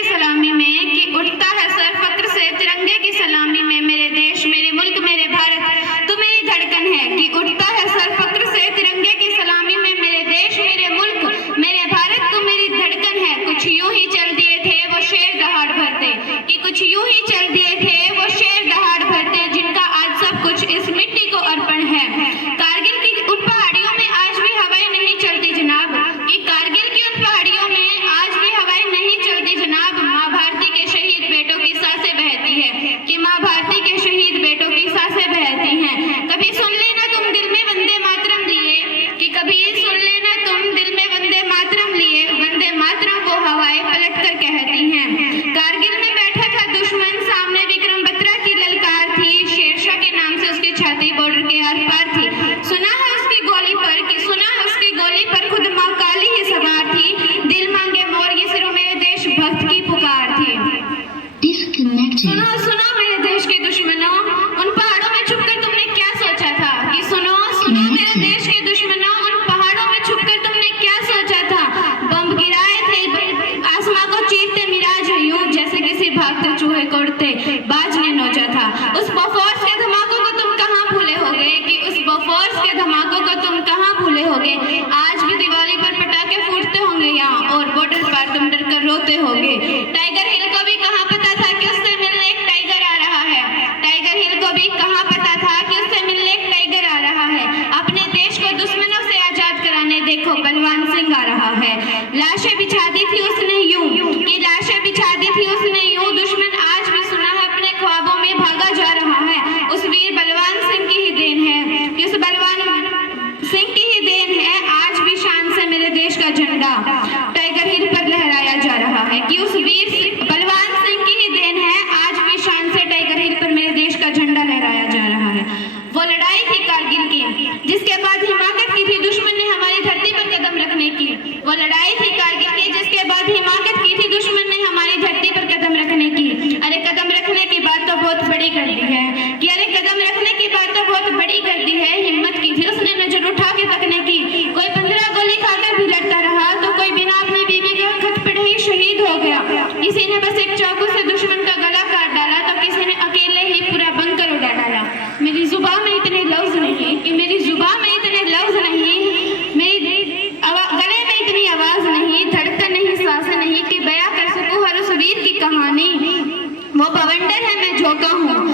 की सलामी में कि उठता है सर फक्र से तिरंगे की सलामी में। मेरे देश मेरे मुल्क मेरे भारत तू मेरी धड़कन है कि उठता है सर फक्र से तिरंगे की सलामी में। मेरे देश मेरे मुल्क मेरे भारत तू मेरी धड़कन है। कुछ यूं ही चल दिए थे वो शेर दहाड़ भरते कि कुछ यूं ही चल दिए थे वो शेर दहाड़ भरते जिनका आज सब कुछ इस मिट्टी को अर्पण है। कारगिल की उन पहाड़ियों में आज भी हवाएं नहीं चलती जनाब कि कारगिल की उन पहाड़ियों में आज भी हवाएं नहीं चलती जनाब। माँ भारती के शहीद बेटों की सांसें बहती है कि माँ भारती के शहीद बेटों की सांसें बहती हैं। कभी सुन लेना तुम दिल में वंदे मातरम लिए कि कभी सुन लेना तुम दिल में वंदे मातरम लिए। वंदे मातरम वो हवाएं पलट कर कहती हैं। कारगिल में बैठा था दुश्मन सामने विक्रम बत्रा की ललकार थी। शेरशाह के नाम से उसकी छाती बॉर्डर के आर पार थी। सुना है उसकी गोली पर कि सुना है उसकी गोली पर खुद माँ काली ही सवार थी। दिल मांगे मोर ये सिर्फ मेरे देश भक्त की पुकार थी। सुनो सुनो मेरे देश के दुश्मनों उन पहाड़ों में छुपकर तुमने क्या सोचा था कि सुनो सुनो मेरे देश के दुश्मनों उन पहाड़ों में छुपकर तुमने क्या सोचा था। बम गिराए थे आसमां को चीरते मिराज यूं जैसे किसी भागते चूहे को उड़ते बाज ने नोचा था। उस बफोर्स के धमाकों को तुम कहाँ भूले होगे कि उस बफोर्स के धमाकों को तुम कहाँ भूले होगे। आज भी दिवाली पर पटाखे फूटते होंगे यहाँ और बॉर्डर पर तुम डर कर रोते होगे। टाइगर हिल को भी कहाँ पता था कि उससे मिलने एक टाइगर आ रहा है। टाइगर हिल को भी कहाँ पता था कि उससे मिलने एक टाइगर आ रहा है। अपने देश को दुश्मनों से आजाद कराने देखो बलवान सिंह आ रहा है। लाशें बिछा दी थी उसने यूं कि लाशें बिछा दी थी उसने यूं। दुश्मन आज भी सुना है अपने ख्वाबों में भागा जा रहा है। उस वीर बलवान सिंह की ही देन है कि उस बलवान सिंह की ही देन है आज भी शान से मेरे देश का झंडा टाइगर हिल पर लहराया जा रहा है। कि उस वीर बलवान सिंह की ही देन है आज भी शान से टाइगर हिल पर मेरे देश का झंडा लहराया जा रहा है। वो लड़ाई थी कारगिल की जिसके बाद हिमाकत की थी दुश्मन ने हमारी धरती पर कदम रखने की। वो लड़ाई थी कारगिल की जिसके बाद हिमाकत की थी दुश्मन ने हमारी धरती पर कदम रखने की। अरे कदम रखने की बात तो बहुत बड़ी कर दी है कि अरे कदम रखने की बात तो बहुत बड़ी कर दी है। हिम्मत की थी उसने नजर उठा के तकने की। कोई 15 गोली खाकर भी लड़ता रहा तो कोई बिना अपनी बीवी के खत पड़े ही शहीद हो गया। किसी ने बस एक चाकू से दुश्मन का गला काट डाला तो किसी ने अकेले ही पूरा बंकर उड़ा डाला। मेरी जुबान में इतने लफ्ज नहीं कि मेरी जुबान में इतने लफ्ज नहीं मेरी गले में इतनी आवाज नहीं धड़कन नहीं सांसें नहीं कि बयां कर सकूं हर उस वीर की कहानी। वो बवंडर है मैं झोंका हूँ